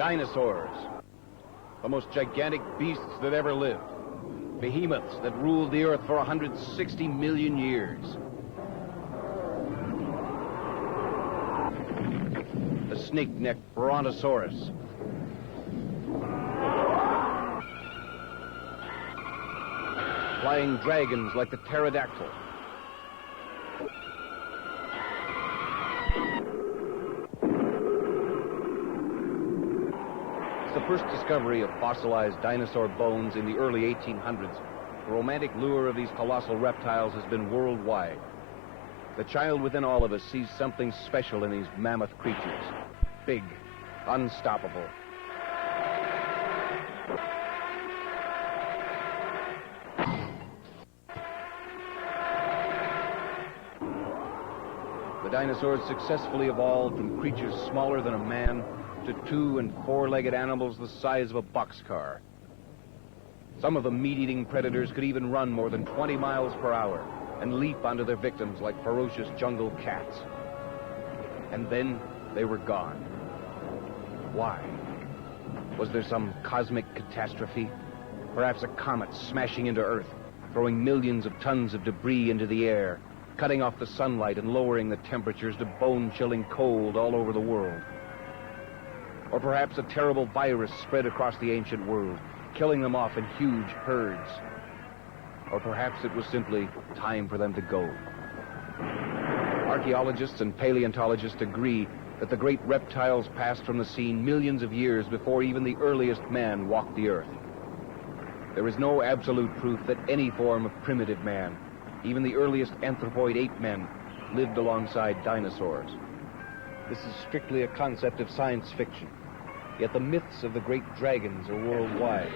Dinosaurs, the most gigantic beasts that ever lived. Behemoths that ruled the earth for 160 million years. The snake-necked Brontosaurus. Flying dragons like the pterodactyl. The first discovery of fossilized dinosaur bones in the early 1800s, the romantic lure of these colossal reptiles has been worldwide. The child within all of us sees something special in these mammoth creatures. Big, unstoppable. The dinosaurs successfully evolved from creatures smaller than a man to 2- and 4-legged animals the size of a boxcar. Some of the meat-eating predators could even run more than 20 miles per hour and leap onto their victims like ferocious jungle cats. And then they were gone. Why? Was there some cosmic catastrophe? Perhaps a comet smashing into Earth, throwing millions of tons of debris into the air, cutting off the sunlight and lowering the temperatures to bone-chilling cold all over the world. Or perhaps a terrible virus spread across the ancient world, killing them off in huge herds. Or perhaps it was simply time for them to go. Archaeologists and paleontologists agree that the great reptiles passed from the scene millions of years before even the earliest man walked the earth. There is no absolute proof that any form of primitive man, even the earliest anthropoid ape men, lived alongside dinosaurs. This is strictly a concept of science fiction. Yet the myths of the great dragons are worldwide.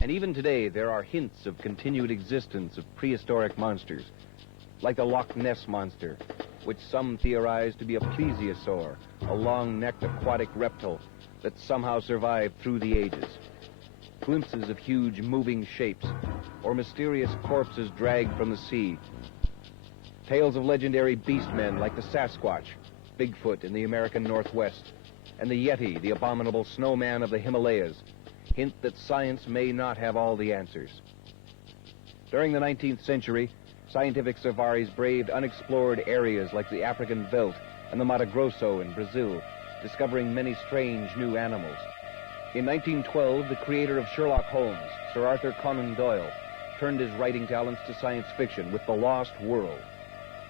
And even today, there are hints of continued existence of prehistoric monsters, like the Loch Ness Monster, which some theorize to be a plesiosaur, a long-necked aquatic reptile that somehow survived through the ages. Glimpses of huge moving shapes, or mysterious corpses dragged from the sea. Tales of legendary beastmen like the Sasquatch, Bigfoot in the American Northwest, and the Yeti, the abominable snowman of the Himalayas, hint that science may not have all the answers. During the 19th century, scientific safaris braved unexplored areas like the African veldt and the Mato Grosso in Brazil, discovering many strange new animals. In 1912, the creator of Sherlock Holmes, Sir Arthur Conan Doyle, turned his writing talents to science fiction with The Lost World.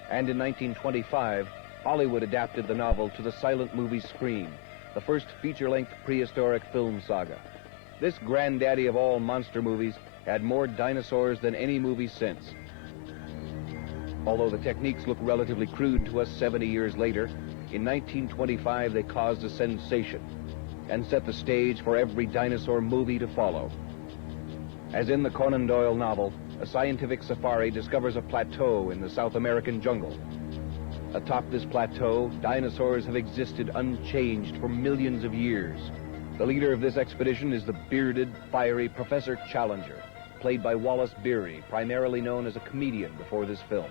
And in 1925, Hollywood adapted the novel to the silent movie screen, the first feature-length prehistoric film saga. This granddaddy of all monster movies had more dinosaurs than any movie since. Although the techniques look relatively crude to us 70 years later, in 1925 they caused a sensation and set the stage for every dinosaur movie to follow. As in the Conan Doyle novel, a scientific safari discovers a plateau in the South American jungle. Atop this plateau, dinosaurs have existed unchanged for millions of years. The leader of this expedition is the bearded, fiery Professor Challenger, played by Wallace Beery, primarily known as a comedian before this film.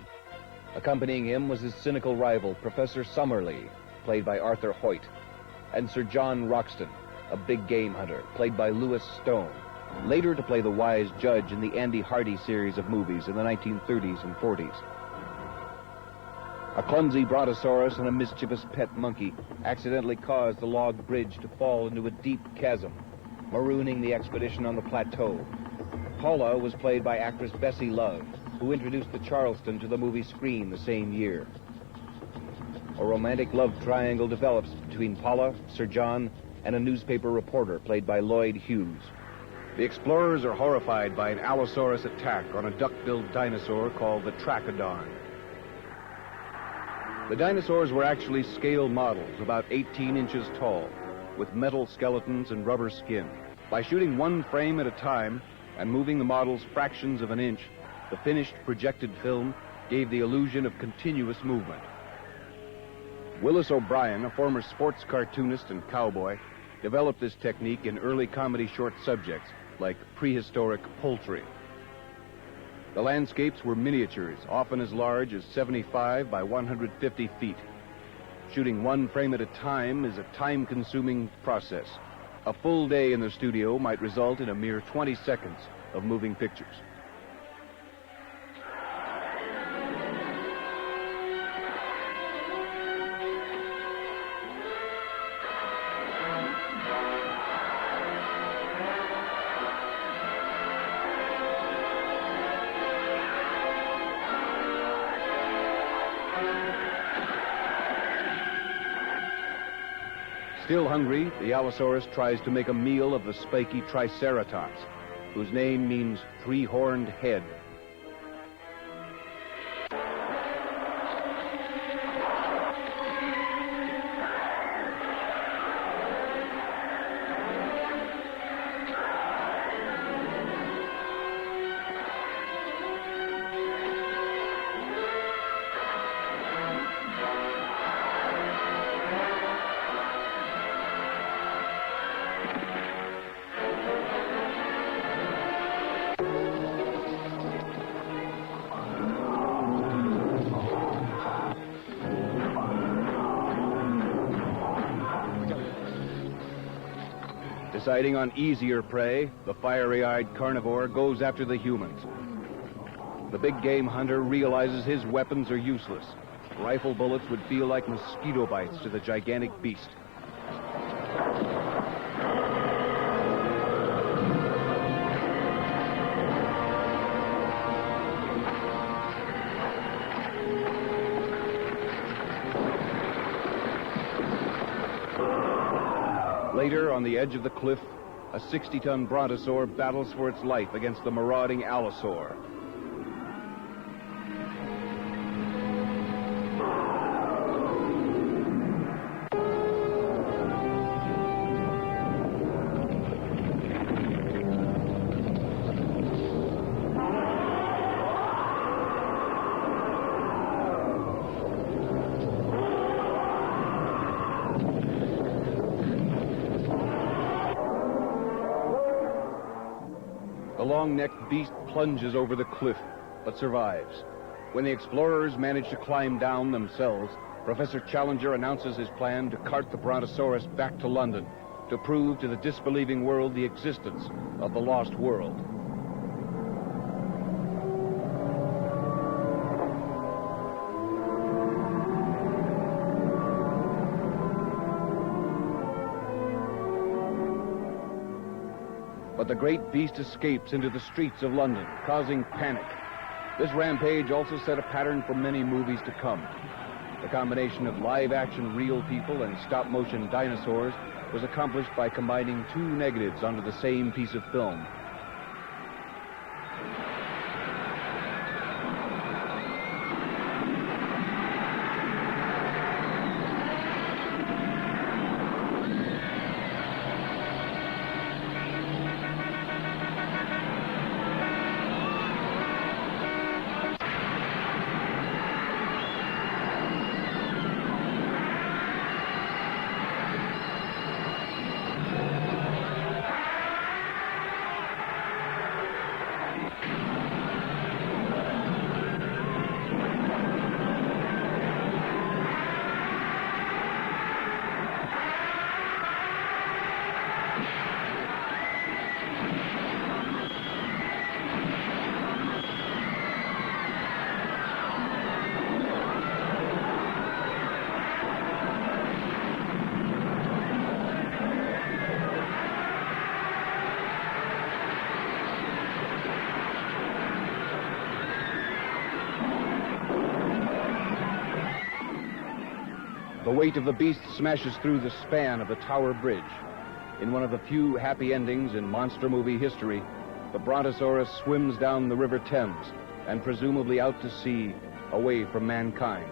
Accompanying him was his cynical rival, Professor Summerlee, played by Arthur Hoyt, and Sir John Roxton, a big game hunter, played by Louis Stone, later to play the wise judge in the Andy Hardy series of movies in the 1930s and 40s. A clumsy brontosaurus and a mischievous pet monkey accidentally caused the log bridge to fall into a deep chasm, marooning the expedition on the plateau. Paula was played by actress Bessie Love, who introduced the Charleston to the movie screen the same year. A romantic love triangle develops between Paula, Sir John, and a newspaper reporter played by Lloyd Hughes. The explorers are horrified by an Allosaurus attack on a duck-billed dinosaur called the Trachodon. The dinosaurs were actually scale models, about 18 inches tall, with metal skeletons and rubber skin. By shooting one frame at a time and moving the models fractions of an inch, the finished projected film gave the illusion of continuous movement. Willis O'Brien, a former sports cartoonist and cowboy, developed this technique in early comedy short subjects like Prehistoric Poultry. The landscapes were miniatures, often as large as 75 by 150 feet. Shooting one frame at a time is a time-consuming process. A full day in the studio might result in a mere 20 seconds of moving pictures. Still hungry, the Allosaurus tries to make a meal of the spiky Triceratops, whose name means three-horned head. Deciding on easier prey, the fiery-eyed carnivore goes after the humans. The big game hunter realizes his weapons are useless. Rifle bullets would feel like mosquito bites to the gigantic beast. Later, on the edge of the cliff, a 60-ton brontosaur battles for its life against the marauding allosaur. The long-necked beast plunges over the cliff, but survives. When the explorers manage to climb down themselves, Professor Challenger announces his plan to cart the Brontosaurus back to London to prove to the disbelieving world the existence of the lost world. But the great beast escapes into the streets of London, causing panic. This rampage also set a pattern for many movies to come. The combination of live-action real people and stop-motion dinosaurs was accomplished by combining two negatives onto the same piece of film. The weight of the beast smashes through the span of the Tower Bridge. In one of the few happy endings in monster movie history, the Brontosaurus swims down the River Thames and presumably out to sea, away from mankind.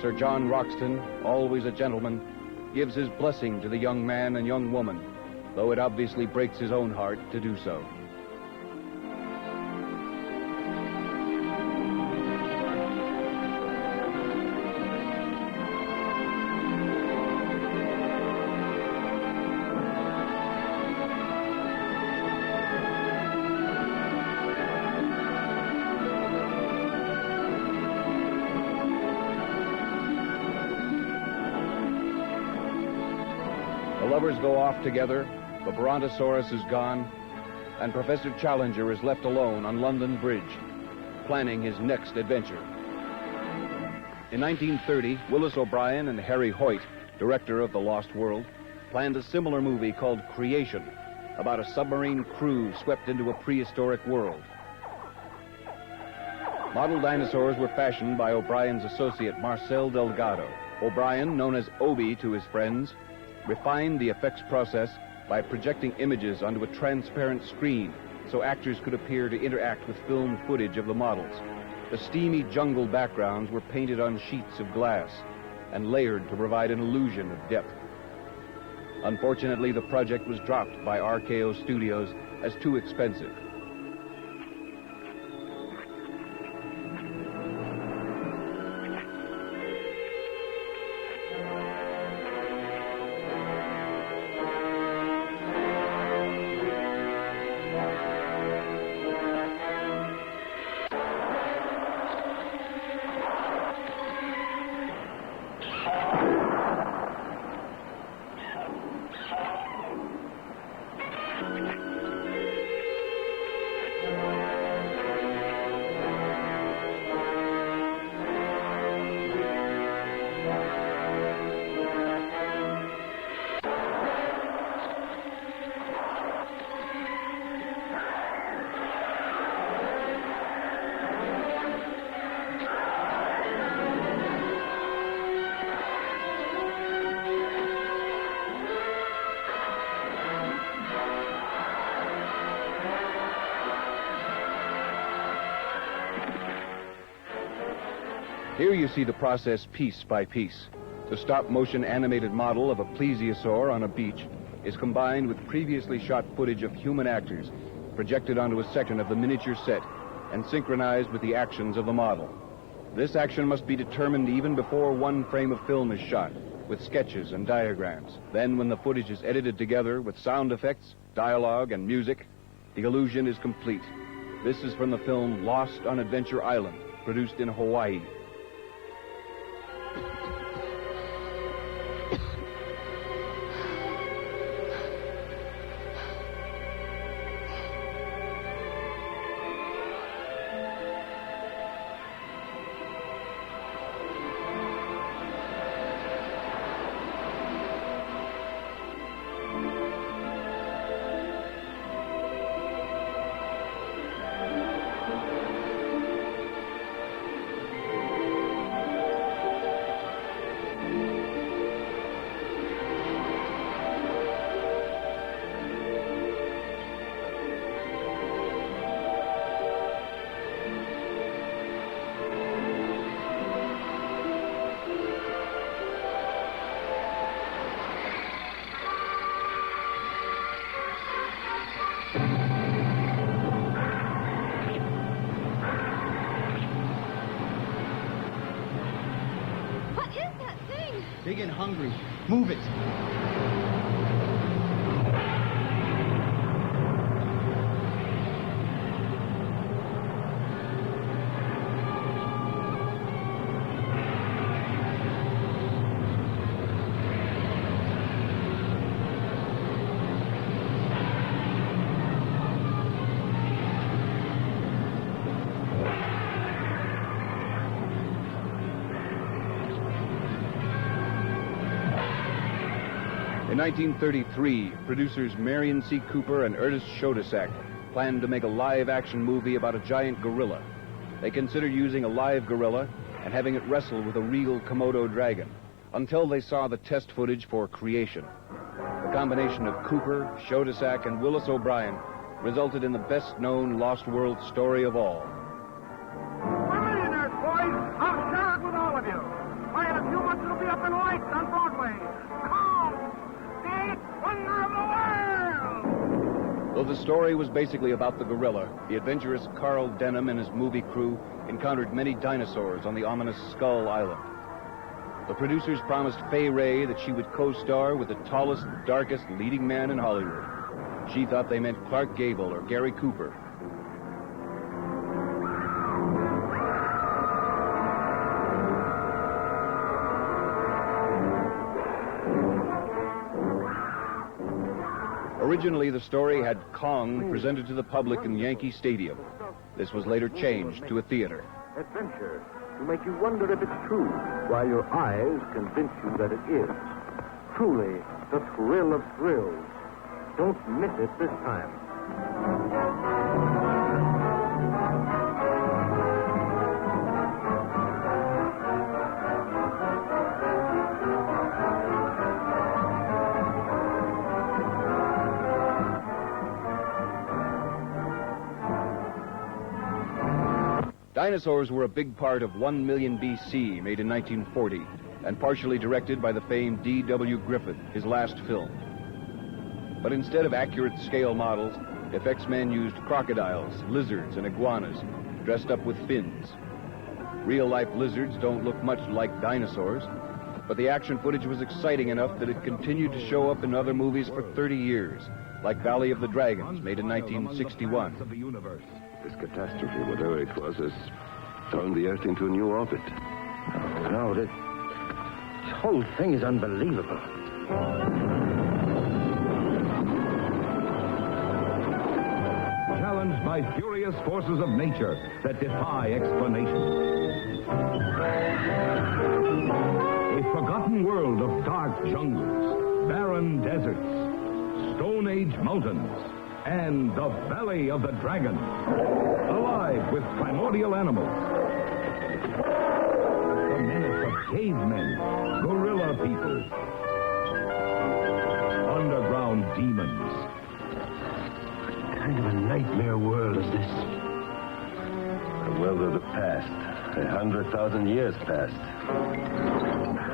Sir John Roxton, always a gentleman, gives his blessing to the young man and young woman, though it obviously breaks his own heart to do so. The lovers go off together, the Brontosaurus is gone, and Professor Challenger is left alone on London Bridge, planning his next adventure. In 1930, Willis O'Brien and Harry Hoyt, director of The Lost World, planned a similar movie called Creation, about a submarine crew swept into a prehistoric world. Model dinosaurs were fashioned by O'Brien's associate Marcel Delgado. O'Brien, known as Obi to his friends, refined the effects process by projecting images onto a transparent screen so actors could appear to interact with filmed footage of the models. The steamy jungle backgrounds were painted on sheets of glass and layered to provide an illusion of depth. Unfortunately, the project was dropped by RKO Studios as too expensive. Here you see the process piece by piece. The stop-motion animated model of a plesiosaur on a beach is combined with previously shot footage of human actors projected onto a section of the miniature set and synchronized with the actions of the model. This action must be determined even before one frame of film is shot, with sketches and diagrams. Then, when the footage is edited together with sound effects, dialogue, and music, the illusion is complete. This is from the film Lost on Adventure Island, produced in Hawaii. Big and hungry. Move it. In 1933, producers Marion C. Cooper and Ernest Schoedsack planned to make a live-action movie about a giant gorilla. They considered using a live gorilla and having it wrestle with a real Komodo dragon, until they saw the test footage for Creation. The combination of Cooper, Schoedsack, and Willis O'Brien resulted in the best-known Lost World story of all. We're millionaires, boys. I'll share it with all of you. Buy an the story was basically about the gorilla, the adventurous Carl Denham and his movie crew encountered many dinosaurs on the ominous Skull Island. The producers promised Fay Wray that she would co-star with the tallest, darkest leading man in Hollywood. She thought they meant Clark Gable or Gary Cooper. Originally, the story had Kong presented to the public in Yankee Stadium. This was later changed to a theater. Adventure to make you wonder if it's true, while your eyes convince you that it is. Truly, the thrill of thrills. Don't miss it this time. Dinosaurs were a big part of 1 Million BC, made in 1940, and partially directed by the famed D.W. Griffith, his last film. But instead of accurate scale models, effects men used crocodiles, lizards, and iguanas, dressed up with fins. Real-life lizards don't look much like dinosaurs, but the action footage was exciting enough that it continued to show up in other movies for 30 years, like Valley of the Dragons, made in 1961. This catastrophe, whatever it was, has turned the Earth into a new orbit. Oh, no, this whole thing is unbelievable. Challenged by furious forces of nature that defy explanation. A forgotten world of dark jungles, barren deserts, Stone Age mountains, and the Valley of the Dragon, alive with primordial animals. The menace of cavemen, gorilla people, underground demons. What kind of a nightmare world is this? A world of the past. 100,000 years past.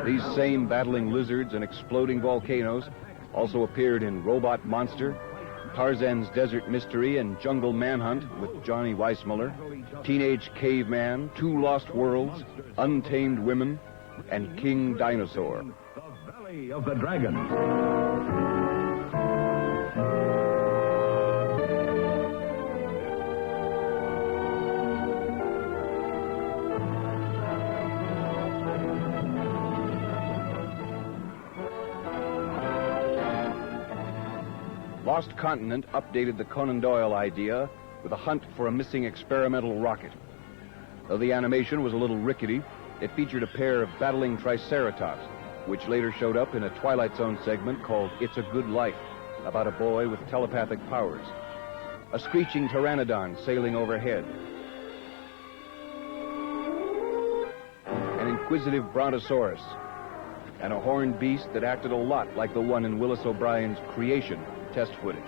These same battling lizards and exploding volcanoes also appeared in Robot Monster, Tarzan's Desert Mystery and Jungle Manhunt with Johnny Weissmuller, Teenage Caveman, Two Lost Worlds, Untamed Women, and King Dinosaur. The Valley of the Dragon. Lost Continent updated the Conan Doyle idea with a hunt for a missing experimental rocket. Though the animation was a little rickety, it featured a pair of battling triceratops, which later showed up in a Twilight Zone segment called It's a Good Life, about a boy with telepathic powers. A screeching pteranodon sailing overhead. An inquisitive brontosaurus. And a horned beast that acted a lot like the one in Willis O'Brien's Creation test footage.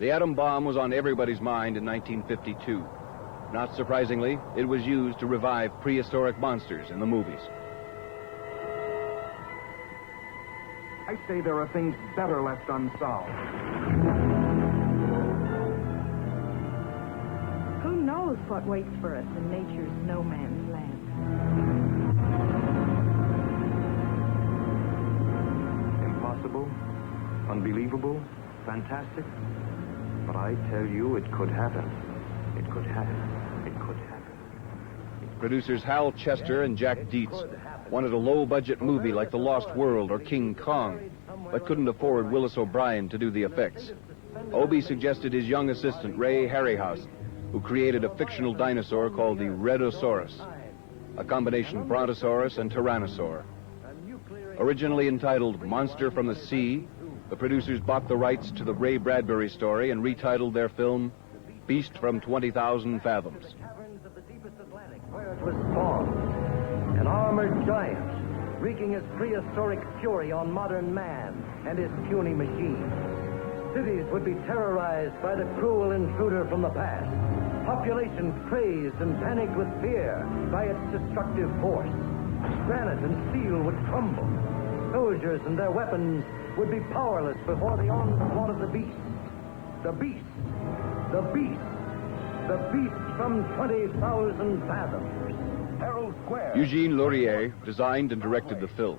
The atom bomb was on everybody's mind in 1952. Not surprisingly, it was used to revive prehistoric monsters in the movies. I say there are things better left unsolved. Who knows what waits for us in nature's no man's land? Impossible, unbelievable, fantastic. But I tell you, it could happen. It could happen. It could happen. Producers Hal Chester and Jack Dietz wanted a low-budget movie like The Lost World or King Kong, but couldn't afford Willis O'Brien to do the effects. Obie suggested his young assistant, Ray Harryhausen, who created a fictional dinosaur called the Redosaurus, a combination brontosaurus and tyrannosaur. Originally entitled Monster from the Sea, the producers bought the rights to the Ray Bradbury story and retitled their film Beast from 20,000 Fathoms. Caverns of the deepest Atlantic, where it was spawned. An armored giant, wreaking his prehistoric fury on modern man and his puny machine. Cities would be terrorized by the cruel intruder from the past. Populations crazed and panicked with fear by its destructive force. Granite and steel would crumble. Soldiers and their weapons would be powerless before the onslaught of the beast. The beast. The beast. The beast from 20,000 fathoms. Herald Square. Eugene Laurier designed and directed the film.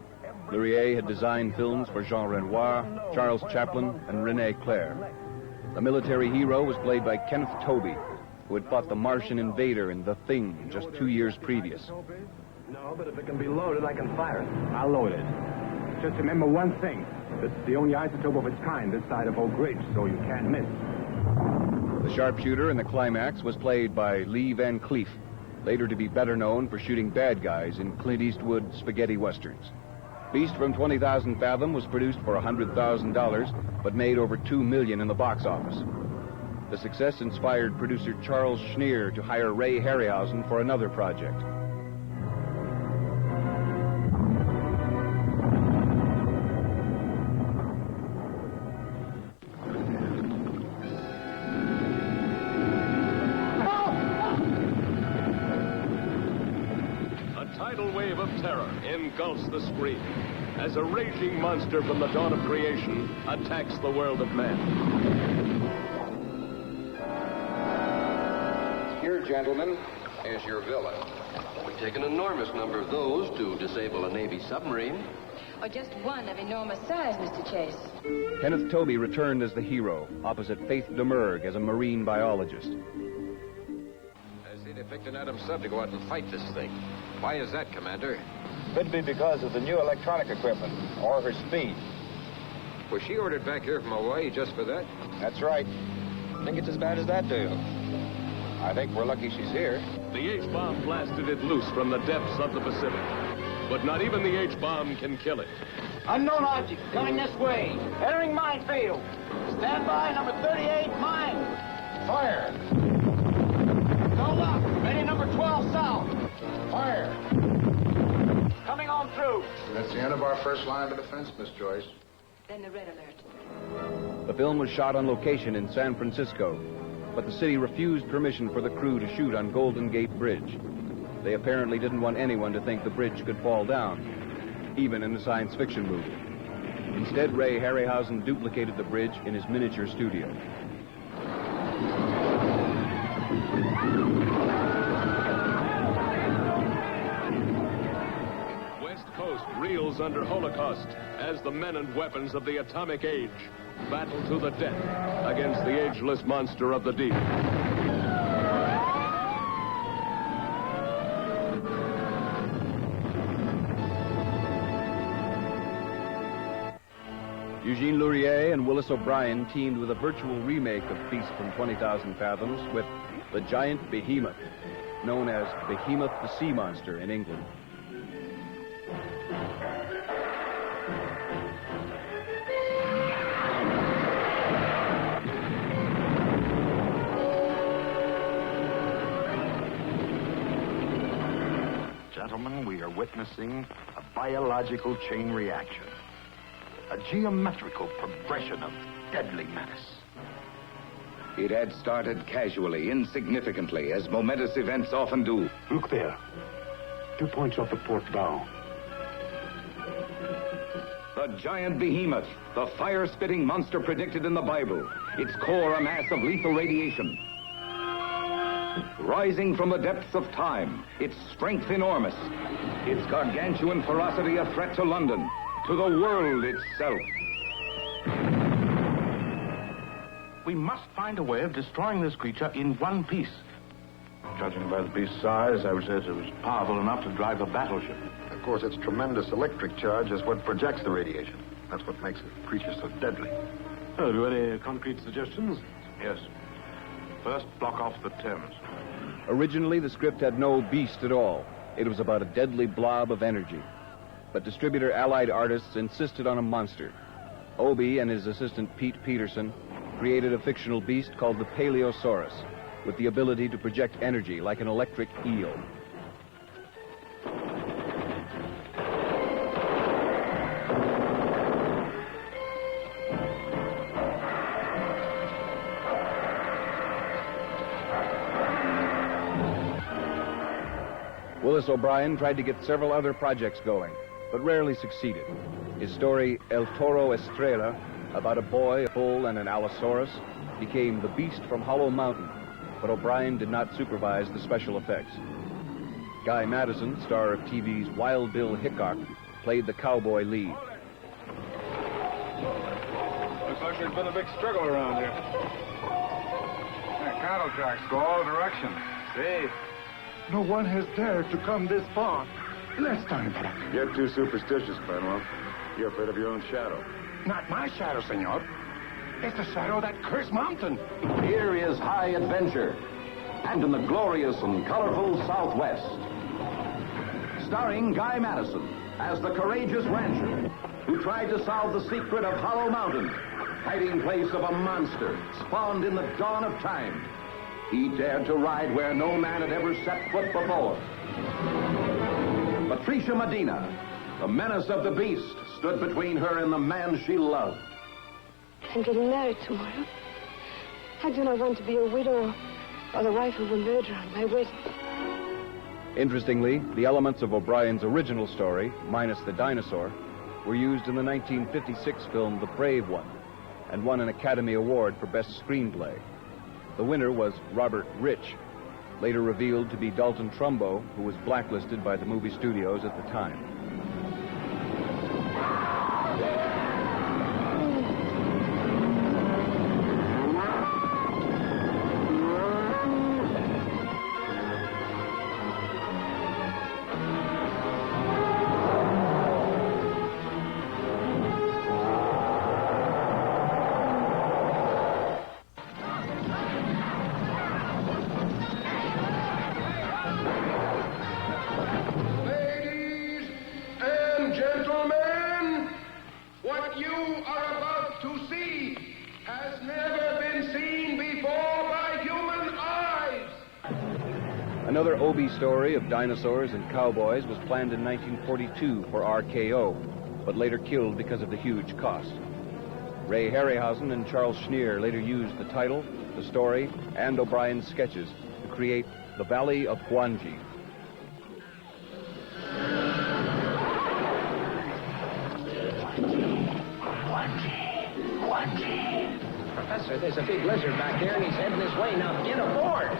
Laurier had designed films for Jean Renoir, Charles Chaplin, and René Clair. The military hero was played by Kenneth Tobey, who had fought the Martian invader in The Thing just 2 years previous. No, but if it can be loaded, I can fire it. I'll load it. Just remember one thing. This is the only isotope of its kind this side of Oak Ridge, so you can't miss. The sharpshooter in the climax was played by Lee Van Cleef, later to be better known for shooting bad guys in Clint Eastwood spaghetti westerns. Beast from 20,000 Fathom was produced for $100,000, but made over $2 million in the box office. The success inspired producer Charles Schneer to hire Ray Harryhausen for another project. Wave of terror engulfs the screen as a raging monster from the dawn of creation attacks the world of man. Here, gentlemen, is your villain. It would take an enormous number of those to disable a Navy submarine. Or just one of enormous size, Mr. Chase. Kenneth Tobey returned as the hero, opposite Faith Demergue as a marine biologist. I see they picked an Adam sub to go out and fight this thing. Why is that, Commander? Could be because of the new electronic equipment, or her speed. Was she ordered back here from Hawaii just for that? That's right. Think it's as bad as that, do you? I think we're lucky she's here. The H-bomb blasted it loose from the depths of the Pacific. But not even the H-bomb can kill it. Unknown object coming this way. Entering minefield. Stand by, number 38, mine. Fire. Go up. Ready, number 12, south. Fire. Coming on through. That's the end of our first line of defense, Miss Joyce. Then the red alert. The film was shot on location in San Francisco, but the city refused permission for the crew to shoot on Golden Gate Bridge. They apparently didn't want anyone to think the bridge could fall down, even in a science fiction movie. Instead, Ray Harryhausen duplicated the bridge in his miniature studio. West Coast reels under Holocaust as the men and weapons of the atomic age battle to the death against the ageless monster of the deep. Eugene Laurier and Willis O'Brien teamed with a virtual remake of Beast from 20,000 Fathoms with the giant behemoth, known as Behemoth the Sea Monster in England. Gentlemen, we are witnessing a biological chain reaction. A geometrical progression of deadly menace. It had started casually, insignificantly, as momentous events often do. Look there. 2 points off the port bow. The giant behemoth, the fire-spitting monster predicted in the Bible. Its core a mass of lethal radiation. Rising from the depths of time, its strength enormous. Its gargantuan ferocity a threat to London. To the world itself. We must find a way of destroying this creature in one piece. Judging by the beast's size, I would say it was powerful enough to drive a battleship. Of course, its tremendous electric charge is what projects the radiation. That's what makes the creature so deadly. Oh, have you any concrete suggestions? Yes. First, block off the Thames. Originally, the script had no beast at all. It was about a deadly blob of energy. But distributor Allied Artists insisted on a monster. Obie and his assistant Pete Peterson created a fictional beast called the Paleosaurus, with the ability to project energy like an electric eel. Willis O'Brien tried to get several other projects going, but rarely succeeded. His story, El Toro Estrella, about a boy, a bull, and an Allosaurus, became The Beast from Hollow Mountain, but O'Brien did not supervise the special effects. Guy Madison, star of TV's Wild Bill Hickok, played the cowboy lead. Looks like there's been a big struggle around here. Cattle tracks go all directions. See? No one has dared to come this far. Let's turn back. Get too superstitious, Manuel. You're afraid of your own shadow. Not my shadow, senor. It's the shadow of that cursed mountain. Here is high adventure, and in the glorious and colorful Southwest. Starring Guy Madison as the courageous rancher who tried to solve the secret of Hollow Mountain, hiding place of a monster spawned in the dawn of time. He dared to ride where no man had ever set foot before. Patricia Medina, the menace of the beast, stood between her and the man she loved. I'm getting married tomorrow. I do not want to be a widow or the wife of a murderer on my wedding. Interestingly, the elements of O'Brien's original story, minus the dinosaur, were used in the 1956 film The Brave One, and won an Academy Award for Best Screenplay. The winner was Robert Rich, later revealed to be Dalton Trumbo, who was blacklisted by the movie studios at the time. Another Obie story of dinosaurs and cowboys was planned in 1942 for RKO, but later killed because of the huge cost. Ray Harryhausen and Charles Schneer later used the title, the story, and O'Brien's sketches to create The Valley of Gwangi. Gwangi. Professor, there's a big lizard back there, and he's heading this way. Now get aboard!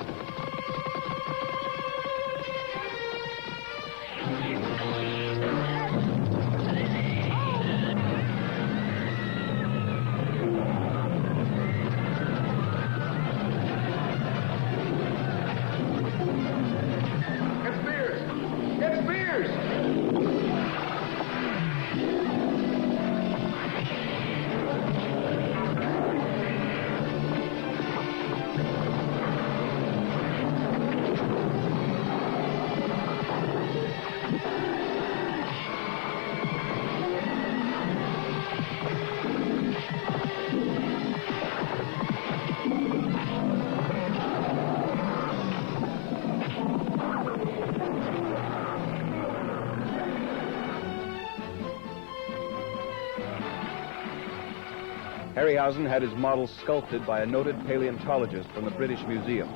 Harryhausen had his model sculpted by a noted paleontologist from the British Museum.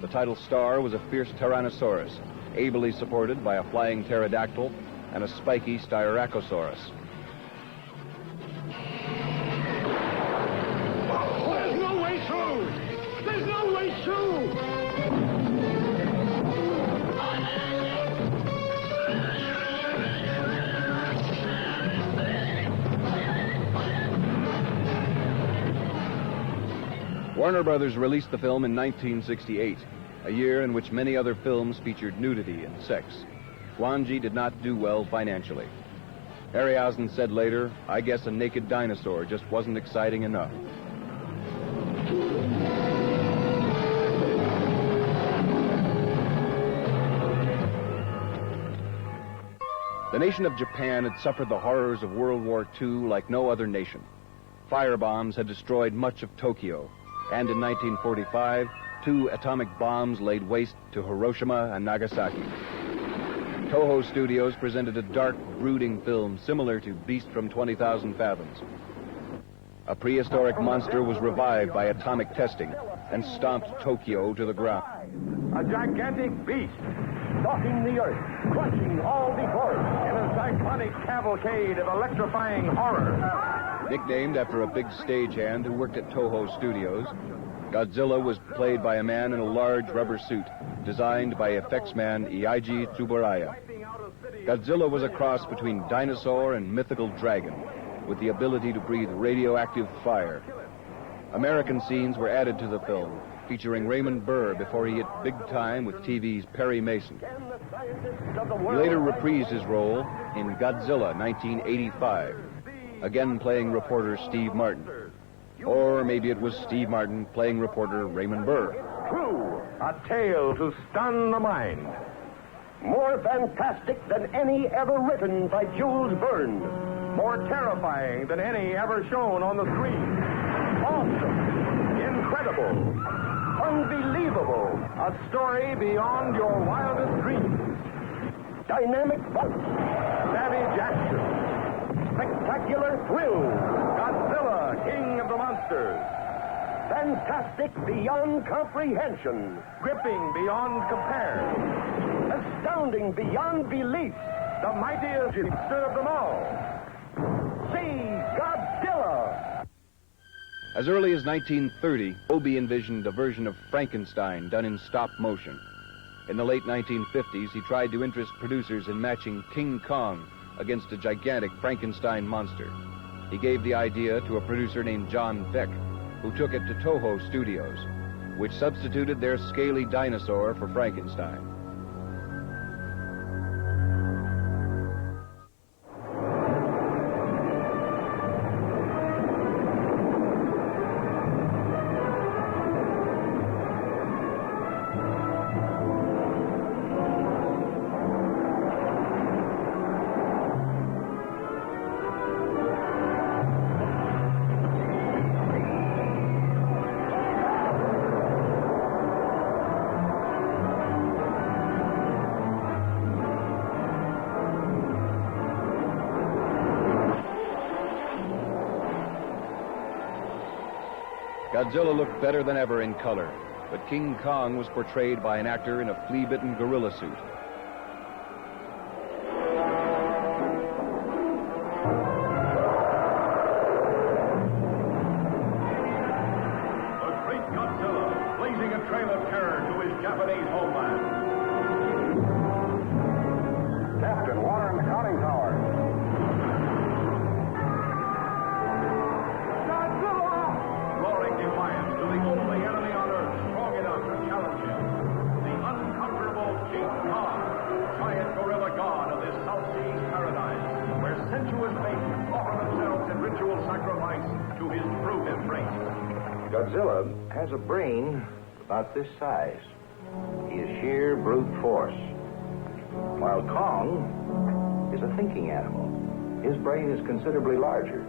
The title star was a fierce Tyrannosaurus, ably supported by a flying pterodactyl and a spiky Styracosaurus. There's no way through! There's no way through! Warner Brothers released the film in 1968, a year in which many other films featured nudity and sex. Gwangi did not do well financially. Harryhausen said later, "I guess a naked dinosaur just wasn't exciting enough." The nation of Japan had suffered the horrors of World War II like no other nation. Firebombs had destroyed much of Tokyo, and in 1945, 2 atomic bombs laid waste to Hiroshima and Nagasaki. Toho Studios presented a dark, brooding film similar to Beast from 20,000 Fathoms. A prehistoric monster was revived by atomic testing and stomped Tokyo to the ground. A gigantic beast, stalking the earth, crushing all before it in a cyclonic cavalcade of electrifying horror. Nicknamed after a big stagehand who worked at Toho Studios, Godzilla was played by a man in a large rubber suit, designed by effects man Eiji Tsuburaya. Godzilla was a cross between dinosaur and mythical dragon, with the ability to breathe radioactive fire. American scenes were added to the film, featuring Raymond Burr before he hit big time with TV's Perry Mason. He later reprised his role in Godzilla 1985, again playing reporter Steve Martin. Or maybe it was Steve Martin playing reporter Raymond Burr. True, a tale to stun the mind. More fantastic than any ever written by Jules Verne. More terrifying than any ever shown on the screen. Awesome, incredible, unbelievable. A story beyond your wildest dreams. Dynamic fights, savage action, spectacular thrills. Godzilla, King of the Monsters. Fantastic beyond comprehension. Gripping beyond compare. Astounding beyond belief. The mightiest monster of them all. See Godzilla! As early as 1930, Obie envisioned a version of Frankenstein done in stop motion. In the late 1950s, he tried to interest producers in matching King Kong against a gigantic Frankenstein monster. He gave the idea to a producer named John Beck, who took it to Toho Studios, which substituted their scaly dinosaur for Frankenstein. Godzilla looked better than ever in color, but King Kong was portrayed by an actor in a flea-bitten gorilla suit. The great Godzilla, blazing a trail of terror to his Japanese homeland. Captain, water in the conning tower. Roaring defiance to the only enemy on Earth strong enough to challenge him. The unconquerable King Kong, giant gorilla god of this South Seas paradise, where sensuous mates offer themselves in ritual sacrifice to his brute embrace. Godzilla has a brain about this size. He is sheer brute force. While Kong is a thinking animal. His brain is considerably larger.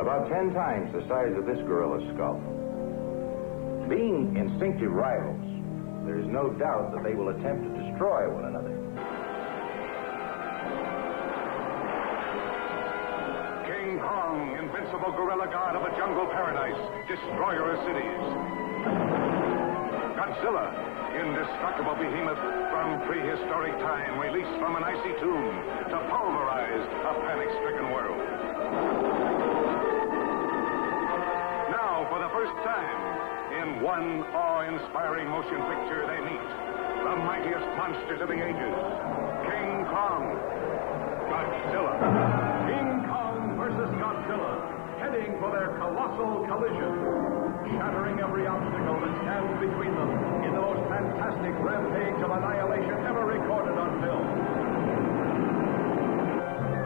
About 10 times the size of this gorilla's skull. Being instinctive rivals, there is no doubt that they will attempt to destroy one another. King Kong, invincible gorilla god of a jungle paradise, destroyer of cities. Godzilla, indestructible behemoth from prehistoric time, released from an icy tomb to pulverize a panic-stricken world. Now, for the first time, in one awe-inspiring motion picture, they meet the mightiest monsters of the ages, King Kong, Godzilla. King Kong versus Godzilla, heading for their colossal collision, shattering every obstacle that stands between them in the most fantastic rampage of annihilation ever recorded on film.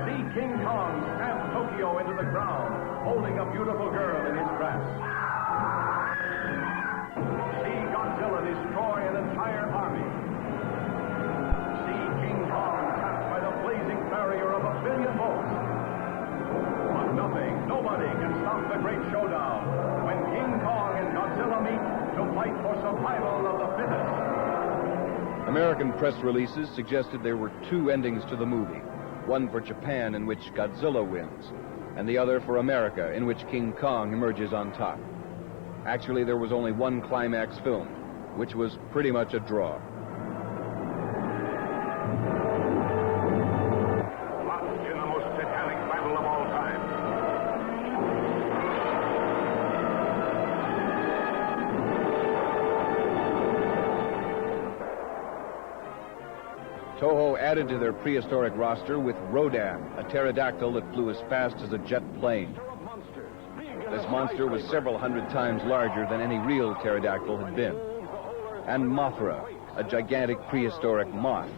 See King Kong stamp Tokyo into the ground, holding a beautiful girl in his grasp. See Godzilla destroy an entire army. See King Kong trapped by the blazing barrier of 1 billion volts. But nothing, nobody can stop the great showdown when King Kong and Godzilla meet to fight for survival of the fittest. American press releases suggested there were 2 endings to the movie. One for Japan, in which Godzilla wins, and the other for America, in which King Kong emerges on top. Actually, there was only one climax film, which was pretty much a draw. Toho added to their prehistoric roster with Rodan, a pterodactyl that flew as fast as a jet plane. This monster was several hundred times larger than any real pterodactyl had been. And Mothra, a gigantic prehistoric moth.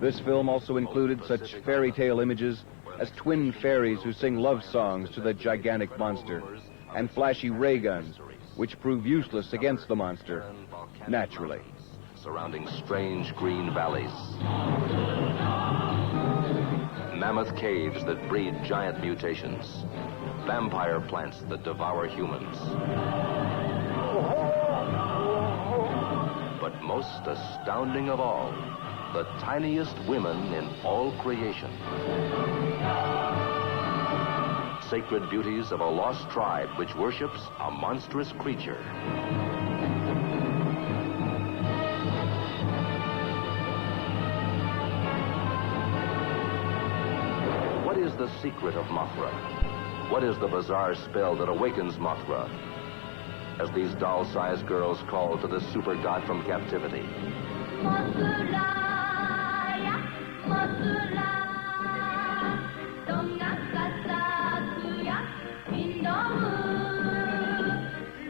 This film also included such fairy tale images as twin fairies who sing love songs to the gigantic monster, and flashy ray guns, which prove useless against the monster, naturally. Surrounding strange green valleys. Mammoth caves that breed giant mutations. Vampire plants that devour humans. But most astounding of all, the tiniest women in all creation. Sacred beauties of a lost tribe which worships a monstrous creature. What is the secret of Mothra? What is the bizarre spell that awakens Mothra? As these doll-sized girls call to the super god from captivity.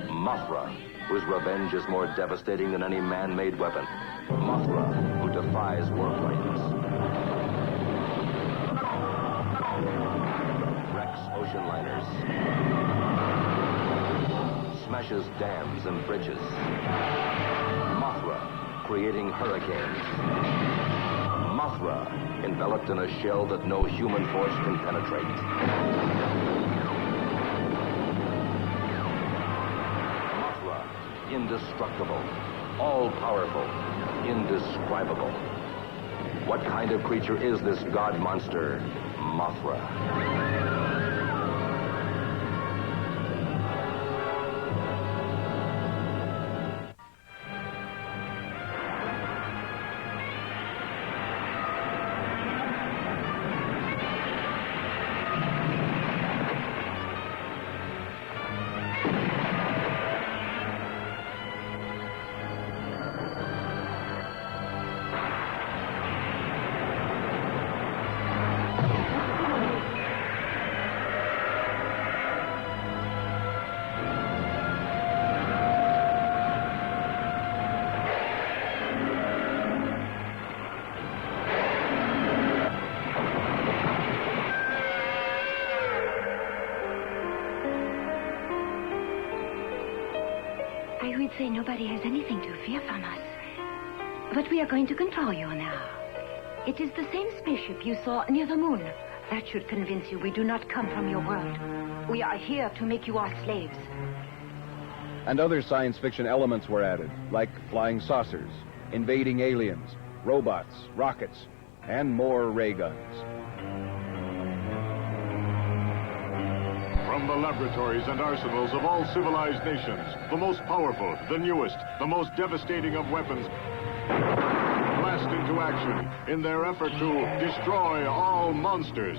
Mothra, whose revenge is more devastating than any man-made weapon. Mothra, who defies warplanes. Wrecks ocean liners. Smashes dams and bridges. Mothra, creating hurricanes. Mothra, enveloped in a shell that no human force can penetrate. Mothra, indestructible, all-powerful, indescribable. What kind of creature is this god monster, Mothra? I would say nobody has anything to fear from us. But we are going to control you now. It is the same spaceship you saw near the moon. That should convince you we do not come from your world. We are here to make you our slaves. And other science fiction elements were added, like flying saucers, invading aliens, robots, rockets, and more ray guns. From the laboratories and arsenals of all civilized nations, the most powerful, the newest, the most devastating of weapons blast into action in their effort to destroy all monsters.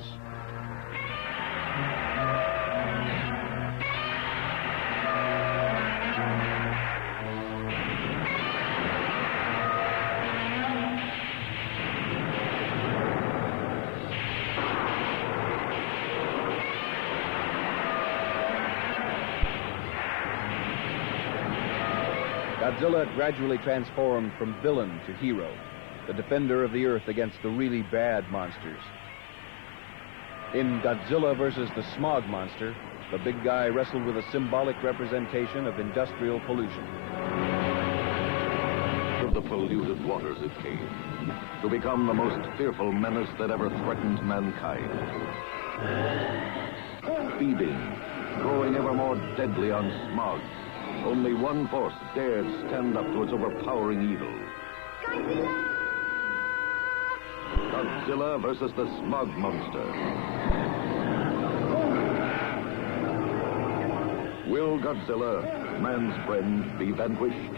Godzilla gradually transformed from villain to hero, the defender of the Earth against the really bad monsters. In Godzilla versus the Smog monster, the big guy wrestled with a symbolic representation of industrial pollution. From the polluted waters it came, to become the most fearful menace that ever threatened mankind. Feeding, growing ever more deadly on Smog. Only one force dared stand up to its overpowering evil. Godzilla! Godzilla versus the Smog monster. Will Godzilla, man's friend, be vanquished?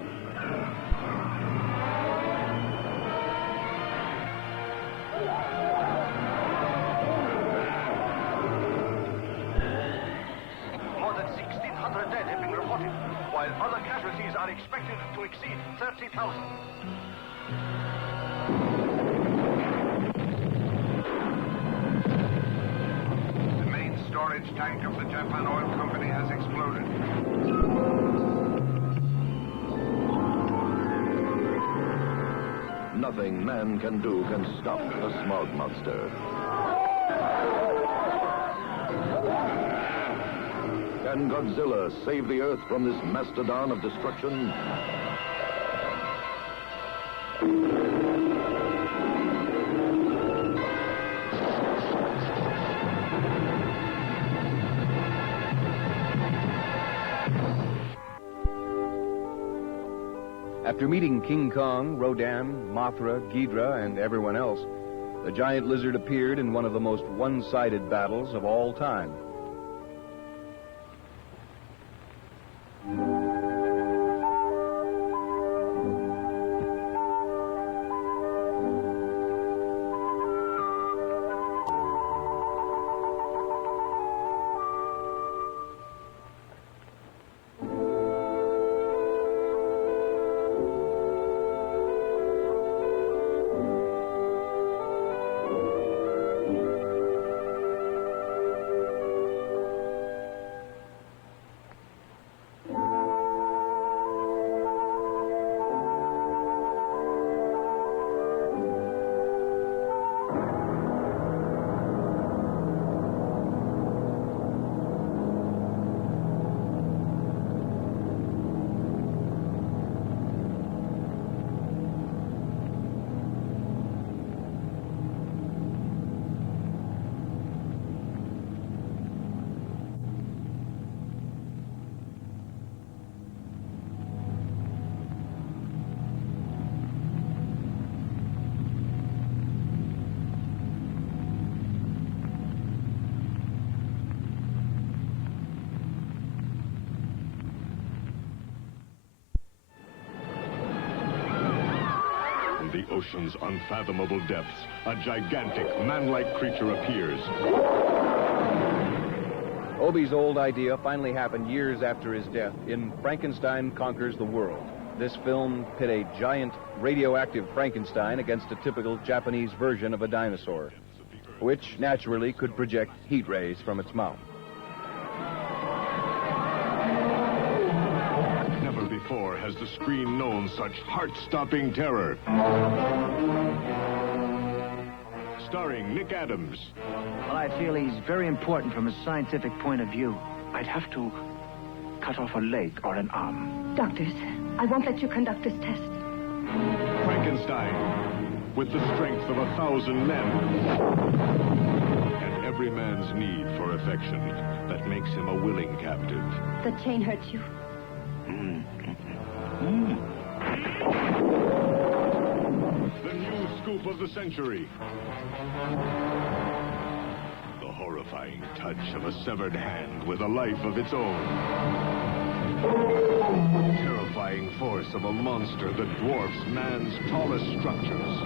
More than 1,600 dead have been reported, while other casualties are expected to exceed 30,000. storage tank of the Japan Oil Company has exploded. Nothing man can do can stop a smog monster. Can Godzilla save the Earth from this mastodon of destruction? After meeting King Kong, Rodan, Mothra, Ghidra, and everyone else, the giant lizard appeared in one of the most one-sided battles of all time. The ocean's unfathomable depths, a gigantic, man-like creature appears. Obie's old idea finally happened years after his death in Frankenstein Conquers the World. This film pit a giant radioactive Frankenstein against a typical Japanese version of a dinosaur, which naturally could project heat rays from its mouth. Never before has the screen known such heart-stopping terror. Starring Nick Adams. Well, I feel he's very important from a scientific point of view. I'd have to cut off a leg or an arm. Doctors, I won't let you conduct this test. Frankenstein, with the strength of 1,000 men. And every man's need for affection that makes him a willing captive. The chain hurts you. The new scoop of the century. The horrifying touch of a severed hand with a life of its own. The terrifying force of a monster that dwarfs man's tallest structures.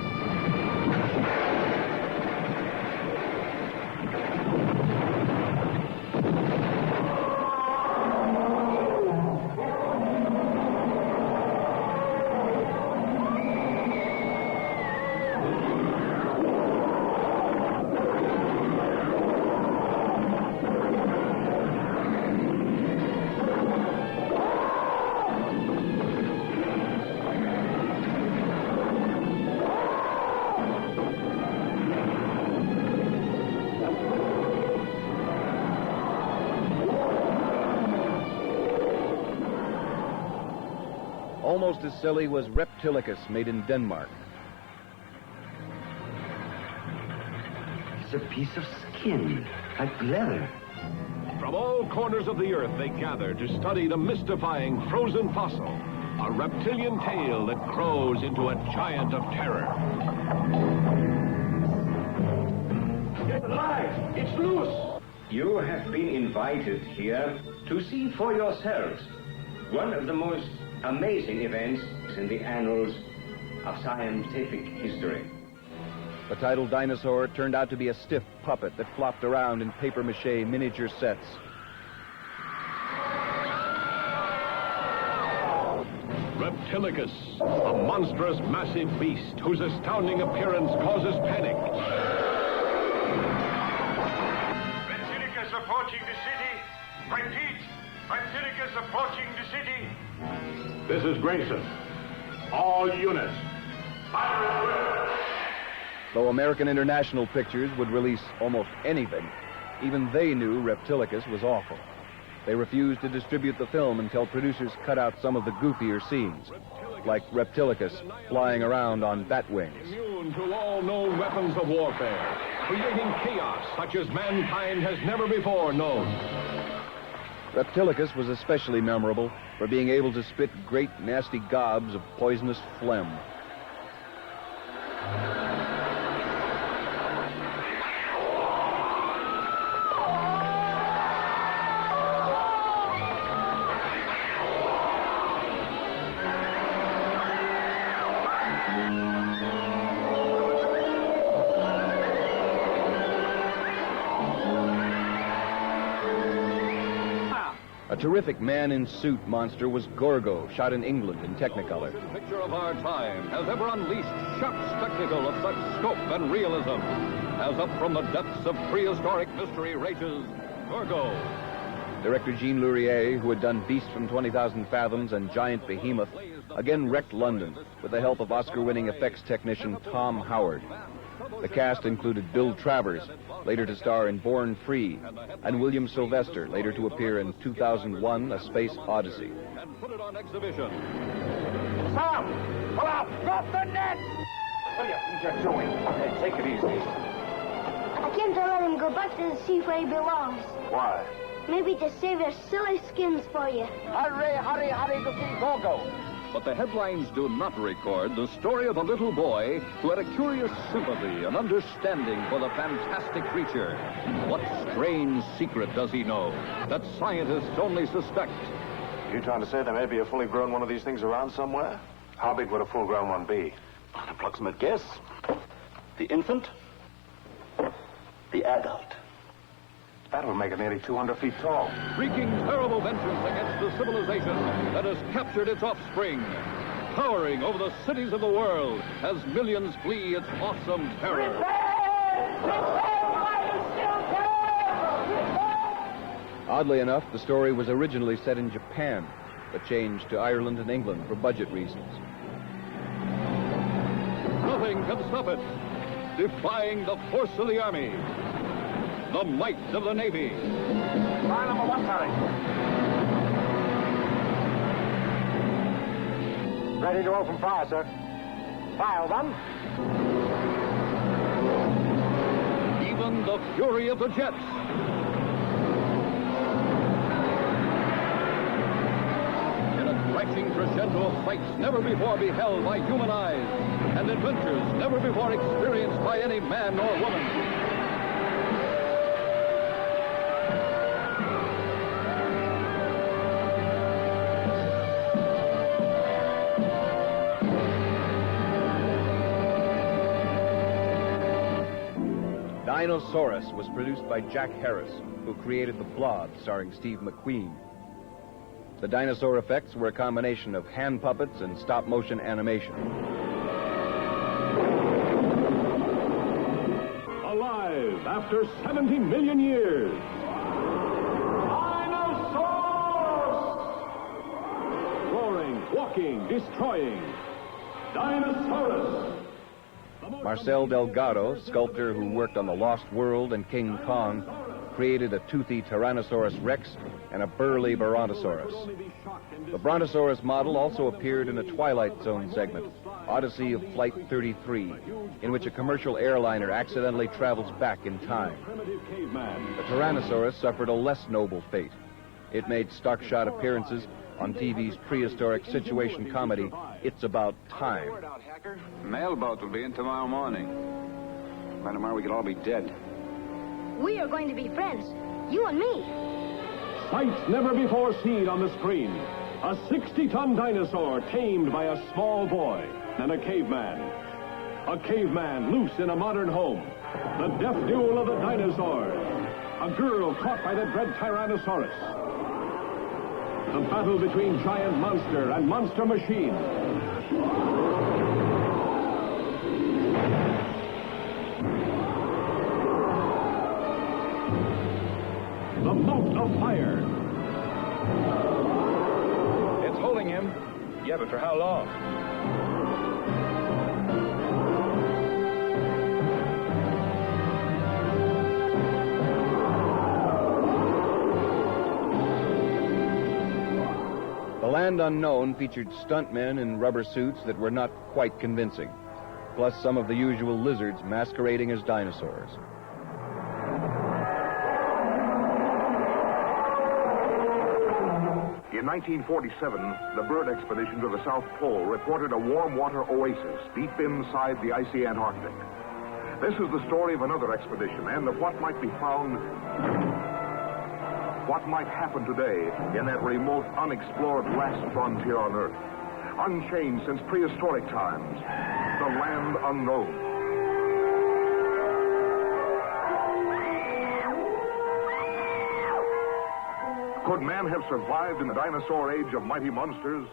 Almost as silly was Reptilicus, made in Denmark. It's a piece of skin, like leather. From all corners of the earth they gather to study the mystifying frozen fossil, a reptilian tail that grows into a giant of terror. Get alive! It's loose! You have been invited here to see for yourselves one of the most amazing events in the annals of scientific history. The title Dinosaur turned out to be a stiff puppet that flopped around in papier-mâché miniature sets. Reptilicus, a monstrous, massive beast whose astounding appearance causes panic. Reptilicus approaching the Reptilicus approaching the city. This is Grayson. All units. Though American International Pictures would release almost anything, even they knew Reptilicus was awful. They refused to distribute the film until producers cut out some of the goofier scenes, like Reptilicus flying around on bat wings. Immune to all known weapons of warfare, creating chaos such as mankind has never before known. Reptilicus was especially memorable for being able to spit great, nasty gobs of poisonous phlegm. A terrific man-in-suit monster was Gorgo, shot in England in Technicolor. Picture of our time has ever unleashed shock spectacle of such scope and realism as up from the depths of prehistoric mystery rages Gorgo. Director Jean Laurier, who had done Beast from 20,000 Fathoms and Giant Behemoth, again wrecked London with the help of Oscar-winning effects technician Tom Howard. The cast included Bill Travers, later to star in Born Free, and William Sylvester, later to appear in 2001, A Space Odyssey. And put it on exhibition. Stop! Pull out! Drop the net! What do you think you're doing? Okay, take it easy. I can't let him go back to the sea where he belongs. Why? Maybe to save their silly skins for you. Hurry, hurry, hurry to see Gorgo. But the headlines do not record the story of a little boy who had a curious sympathy and understanding for the fantastic creature. What strange secret does he know that scientists only suspect? You trying to say there may be a fully grown one of these things around somewhere? How big would a full-grown one be? An approximate guess. The infant, the adult. That would make it nearly 200 feet tall. Wreaking terrible vengeance against the civilization that has captured its offspring. Towering over the cities of the world as millions flee its awesome terror. Oddly enough, the story was originally set in Japan, but changed to Ireland and England for budget reasons. Nothing can stop it. Defying the force of the army. The might of the Navy. Fire number 1, Terry. Ready to open fire, sir. Fire 1. Even the fury of the jets. In a crashing crescendo of fights never before beheld by human eyes, and adventures never before experienced by any man or woman. Dinosaurs was produced by Jack Harris, who created The Blob, starring Steve McQueen. The dinosaur effects were a combination of hand puppets and stop-motion animation. Alive after 70 million years. Dinosaurs! Roaring, walking, destroying. Dinosaurs! Marcel Delgado, sculptor who worked on The Lost World and King Kong, created a toothy Tyrannosaurus Rex and a burly Brontosaurus. The Brontosaurus model also appeared in a Twilight Zone segment, Odyssey of Flight 33, in which a commercial airliner accidentally travels back in time. The Tyrannosaurus suffered a less noble fate. It made stock-shot appearances on TV's prehistoric situation comedy, It's About Time. Mailboat will be in tomorrow morning. By tomorrow, we could all be dead. We are going to be friends. You and me. Sights never before seen on the screen. A 60-ton dinosaur tamed by a small boy and a caveman. A caveman loose in a modern home. The death duel of the dinosaurs. A girl caught by the dread Tyrannosaurus. The battle between giant monster and monster machine. The moat of fire. Yeah, but for how long? The Land Unknown featured stuntmen in rubber suits that were not quite convincing, plus some of the usual lizards masquerading as dinosaurs. In 1947, the bird expedition to the South Pole reported a warm water oasis deep inside the icy Antarctic. This is the story of another expedition and of what might be found, what might happen today in that remote, unexplored last frontier on Earth. Unchanged since prehistoric times, the Land Unknown. Could man have survived in the dinosaur age of mighty monsters?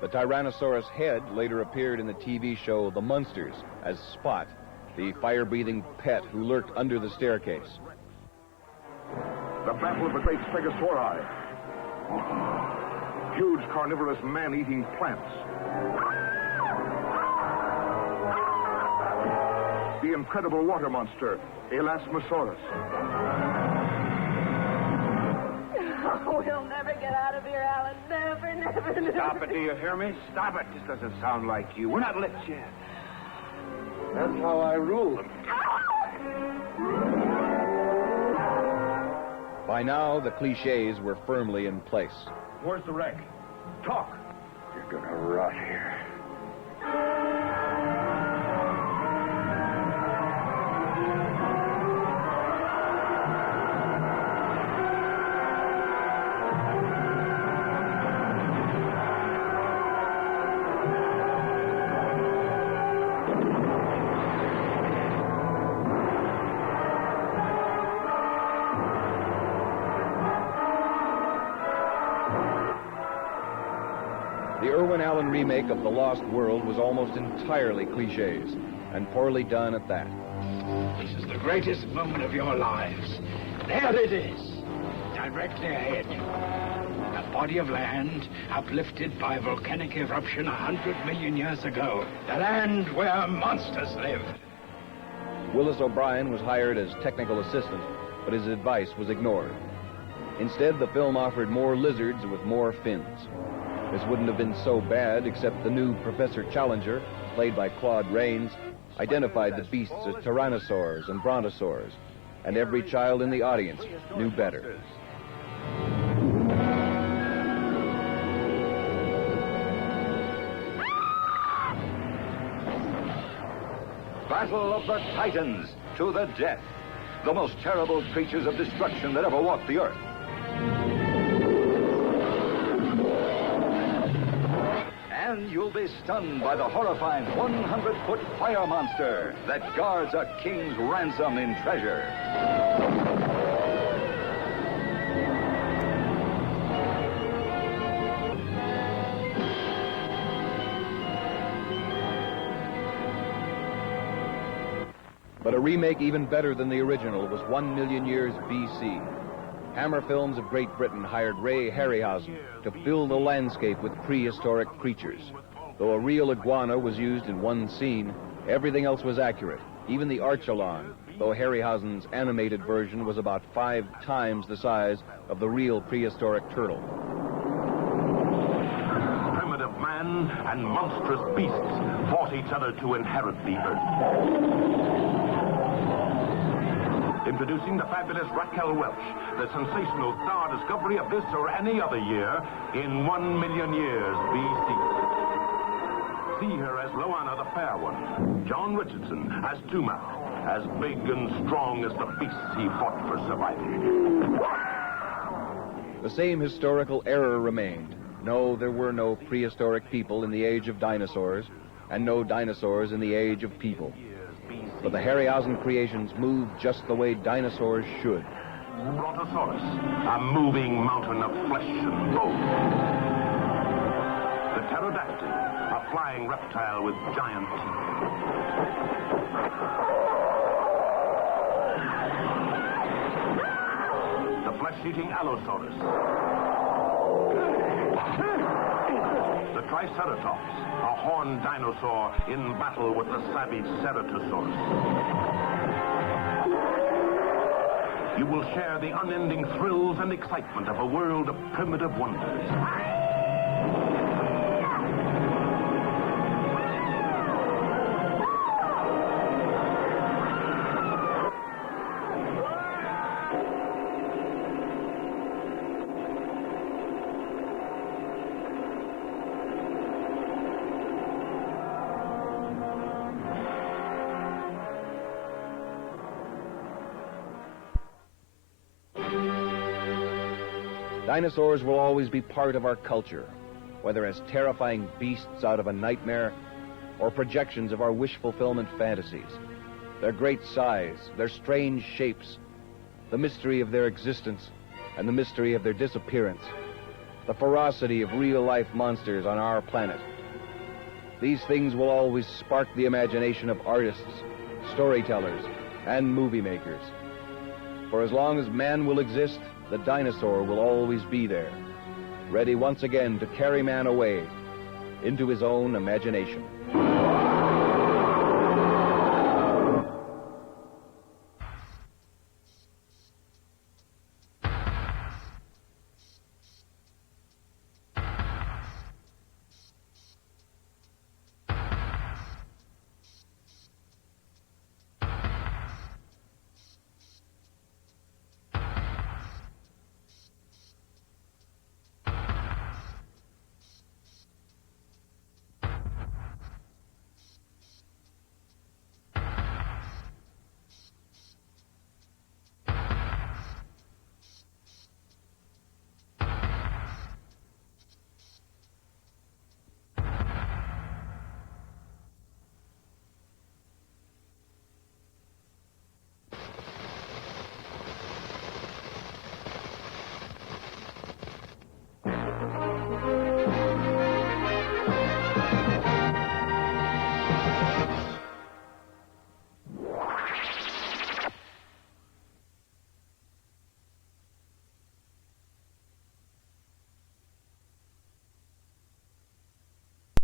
The Tyrannosaurus head later appeared in the TV show The Munsters as Spot, the fire-breathing pet who lurked under the staircase. The battle of the great Stegosauri. Huge carnivorous man-eating plants. The incredible water monster, Elasmosaurus. We'll never get out of here, Alan. Never, never, never. Stop it, do you hear me? Stop it. This doesn't sound like you. We're not licked yet. That's how I rule them. By now, the cliches were firmly in place. Where's the wreck? Talk. You're gonna rot here. The Irwin Allen remake of The Lost World was almost entirely cliches, and poorly done at that. This is the greatest moment of your lives. There it is, directly ahead. A body of land uplifted by volcanic eruption 100 million years ago. The land where monsters live. Willis O'Brien was hired as technical assistant, but his advice was ignored. Instead, the film offered more lizards with more fins. This wouldn't have been so bad, except the new Professor Challenger, played by Claude Rains, identified the beasts as tyrannosaurs and brontosaurs, and every child in the audience knew better. Battle of the Titans, to the death. The most terrible creatures of destruction that ever walked the earth. And you'll be stunned by the horrifying 100-foot fire monster that guards a king's ransom in treasure. But a remake even better than the original was 1 million years BC. Hammer Films of Great Britain hired Ray Harryhausen to fill the landscape with prehistoric creatures. Though a real iguana was used in one scene, everything else was accurate, even the Archelon, though Harryhausen's animated version was about 5 times the size of the real prehistoric turtle. Primitive man and monstrous beasts fought each other to inherit the earth. Introducing the fabulous Raquel Welch, the sensational star discovery of this or any other year in 1 million years BC. See her as Loana the Fair One, John Richardson as Tuma, as big and strong as the beasts he fought for survival. The same historical error remained. No, there were no prehistoric people in the age of dinosaurs, and no dinosaurs in the age of people. But the Harryhausen creations moved just the way dinosaurs should. Brontosaurus, a moving mountain of flesh and bone. The pterodactyl, a flying reptile with giant teeth. The flesh-eating Allosaurus. The Triceratops, a horned dinosaur in battle with the savage Ceratosaurus. You will share the unending thrills and excitement of a world of primitive wonders. Dinosaurs will always be part of our culture, whether as terrifying beasts out of a nightmare or projections of our wish-fulfillment fantasies. Their great size, their strange shapes, the mystery of their existence, and the mystery of their disappearance, the ferocity of real-life monsters on our planet. These things will always spark the imagination of artists, storytellers, and movie makers. For as long as man will exist, the dinosaur will always be there, ready once again to carry man away into his own imagination.